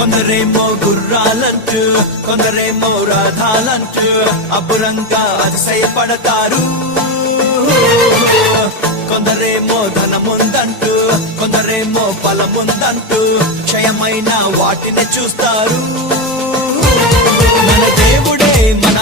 కొందరేమో గుర్రాలంటూ కొందరేమో రథాలంటూ అబ్బురంగా అతిశయపడతారు. కొందరేమో ధనముందంటూ కొందరేమో బలముందంటూ క్షయమైన వాటిని చూస్తారు. మన దేవుడే మన